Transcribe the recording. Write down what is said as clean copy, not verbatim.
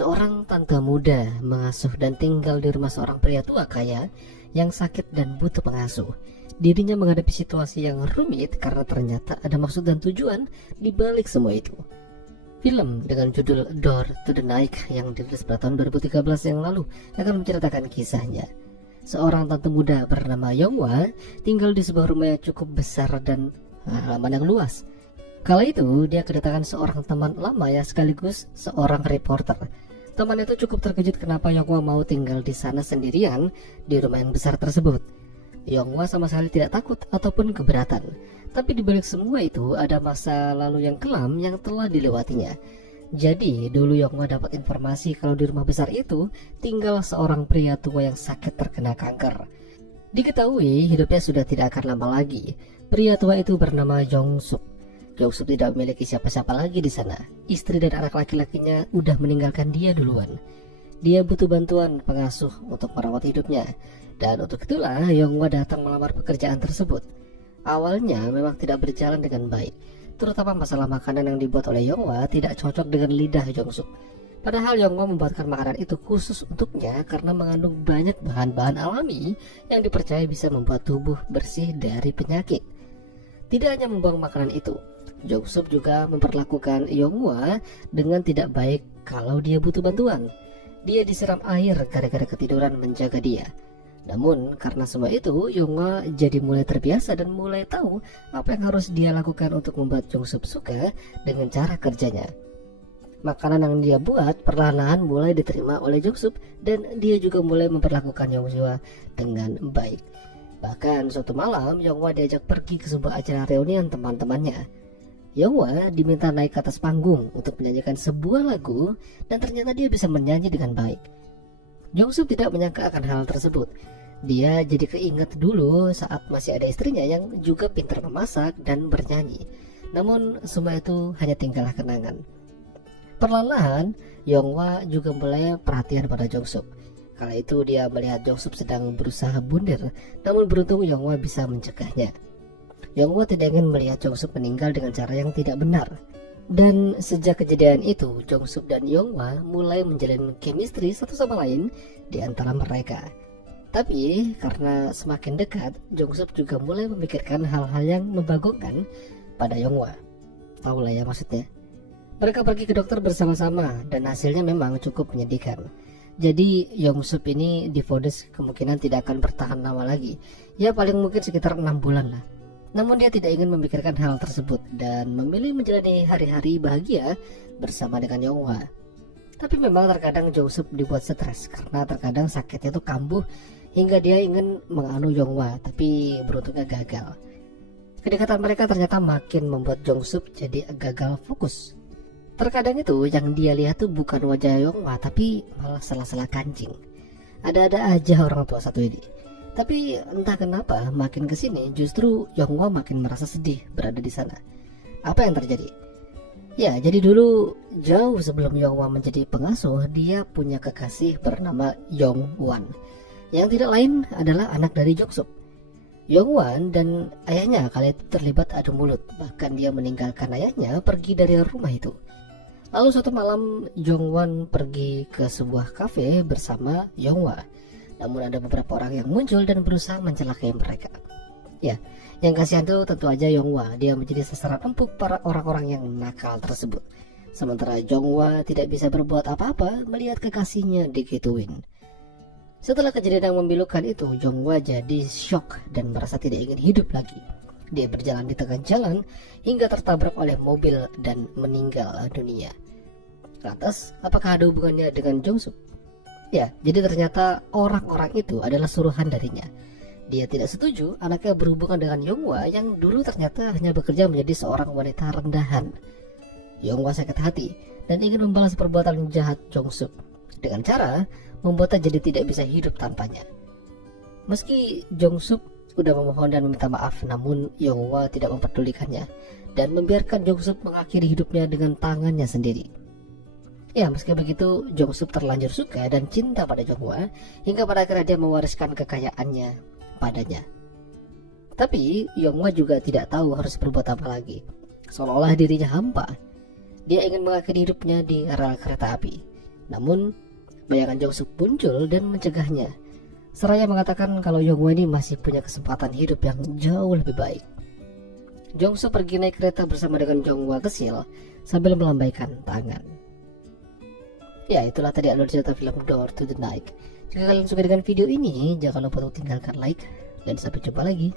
Seorang tante muda mengasuh dan tinggal di rumah seorang pria tua kaya yang sakit dan butuh pengasuh. Dirinya menghadapi situasi yang rumit karena ternyata ada maksud dan tujuan di balik semua itu. Film dengan judul Door to the Night yang dirilis pada tahun 2013 yang lalu akan menceritakan kisahnya. Seorang tante muda bernama Yonghwa tinggal di sebuah rumah yang cukup besar dan halaman yang luas. Kala itu dia kedatangan seorang teman lama yang sekaligus seorang reporter. Teman itu cukup terkejut kenapa Yonghwa mau tinggal di sana sendirian di rumah yang besar tersebut. Yonghwa sama sekali tidak takut ataupun keberatan. Tapi di balik semua itu ada masa lalu yang kelam yang telah dilewatinya. Jadi dulu Yonghwa dapat informasi kalau di rumah besar itu tinggal seorang pria tua yang sakit terkena kanker. Diketahui hidupnya sudah tidak akan lama lagi. Pria tua itu bernama Jong-suk. Jong-suk tidak memiliki siapa-siapa lagi di sana. Istri dan anak laki-lakinya udah meninggalkan dia duluan. Dia butuh bantuan pengasuh untuk merawat hidupnya. Dan untuk itulah Yonghwa datang melamar pekerjaan tersebut. Awalnya memang tidak berjalan dengan baik. Terutama masalah makanan yang dibuat oleh Yonghwa tidak cocok dengan lidah Jong-suk. Padahal Yonghwa membuatkan makanan itu khusus untuknya karena mengandung banyak bahan-bahan alami yang dipercaya bisa membuat tubuh bersih dari penyakit. Tidak hanya membuang makanan itu, Jong-suk juga memperlakukan Yonghwa dengan tidak baik kalau dia butuh bantuan. Dia disiram air gara-gara ketiduran menjaga dia. Namun karena semua itu, Yonghwa jadi mulai terbiasa dan mulai tahu apa yang harus dia lakukan untuk membuat Jong-suk suka dengan cara kerjanya. Makanan yang dia buat perlahan-lahan mulai diterima oleh Jong-suk dan dia juga mulai memperlakukan Yonghwa dengan baik. Bahkan suatu malam Yonghwa diajak pergi ke sebuah acara reunian teman-temannya. Yonghwa diminta naik ke atas panggung untuk menyanyikan sebuah lagu dan ternyata dia bisa menyanyi dengan baik. Jong-suk tidak menyangka akan hal tersebut. Dia jadi keinget dulu saat masih ada istrinya yang juga pintar memasak dan bernyanyi. Namun semua itu hanya tinggallah kenangan. Perlahan-lahan Yonghwa juga mulai perhatian pada Jong-suk. Kala itu dia melihat Jong-suk sedang berusaha bunder, namun beruntung Yonghwa bisa mencegahnya. Yonghwa tidak ingin melihat Jong-suk meninggal dengan cara yang tidak benar. Dan sejak kejadian itu, Jong-suk dan Yonghwa mulai menjalin chemistry satu sama lain di antara mereka. Tapi karena semakin dekat, Jong-suk juga mulai memikirkan hal-hal yang membagongkan pada Yonghwa. Tahu lah ya maksudnya. Mereka pergi ke dokter bersama-sama dan hasilnya memang cukup menyedihkan. Jadi Jong-suk ini divonis kemungkinan tidak akan bertahan lama lagi. Ya paling mungkin sekitar 6 bulan lah. Namun dia tidak ingin memikirkan hal tersebut dan memilih menjalani hari-hari bahagia bersama dengan Yonghwa. Tapi memang terkadang Jong-suk dibuat stres karena terkadang sakitnya itu kambuh hingga dia ingin menganu Yonghwa tapi beruntungnya gagal. Kedekatan mereka ternyata makin membuat Jong-suk jadi gagal fokus. Terkadang itu yang dia lihat tuh bukan wajah Yonghwa tapi malah salah-salah kancing. Ada-ada aja orang tua satu ini. Tapi entah kenapa makin kesini justru Yonghwa makin merasa sedih berada di sana. Apa yang terjadi? Ya, jadi dulu jauh sebelum Yonghwa menjadi pengasuh, dia punya kekasih bernama Yonghwan, yang tidak lain adalah anak dari Jong-suk. Yonghwan dan ayahnya kali itu terlibat adu mulut, bahkan dia meninggalkan ayahnya pergi dari rumah itu. Lalu suatu malam Yonghwan pergi ke sebuah kafe bersama Yonghwa. Namun ada beberapa orang yang muncul dan berusaha mencelakai mereka. Ya, yang kasihan tuh tentu aja Yonghwa. Dia menjadi sasaran empuk para orang-orang yang nakal tersebut. Sementara Yonghwa tidak bisa berbuat apa-apa melihat kekasihnya digituin. Setelah kejadian yang memilukan itu, Yonghwa jadi shock dan merasa tidak ingin hidup lagi. Dia berjalan di tengah jalan hingga tertabrak oleh mobil dan meninggal dunia. Lantas, apakah ada hubungannya dengan Jong-suk? Ya, jadi ternyata orang-orang itu adalah suruhan darinya. Dia tidak setuju anaknya berhubungan dengan Yonghwa yang dulu ternyata hanya bekerja menjadi seorang wanita rendahan. Yonghwa sakit hati dan ingin membalas perbuatan jahat Jong-suk dengan cara membuatnya jadi tidak bisa hidup tanpanya. Meski Jong-suk sudah memohon dan meminta maaf, namun Yonghwa tidak memperdulikannya dan membiarkan Jong-suk mengakhiri hidupnya dengan tangannya sendiri. Ya, meski begitu, Jong-suk terlanjur suka dan cinta pada Yonghwa hingga pada akhirnya dia mewariskan kekayaannya padanya. Tapi Yonghwa juga tidak tahu harus berbuat apa lagi. Seolah-olah dirinya hampa. Dia ingin mengakhiri hidupnya di rel kereta api. Namun, bayangan Jong-suk muncul dan mencegahnya. Seraya mengatakan kalau Yong-woo ini masih punya kesempatan hidup yang jauh lebih baik. Jong-suk pergi naik kereta bersama dengan Jong-woo kecil sambil melambaikan tangan. Ya, itulah tadi alur cerita film Door to the Night. Jika kalian suka dengan video ini, jangan lupa untuk tinggalkan like dan sampai jumpa lagi.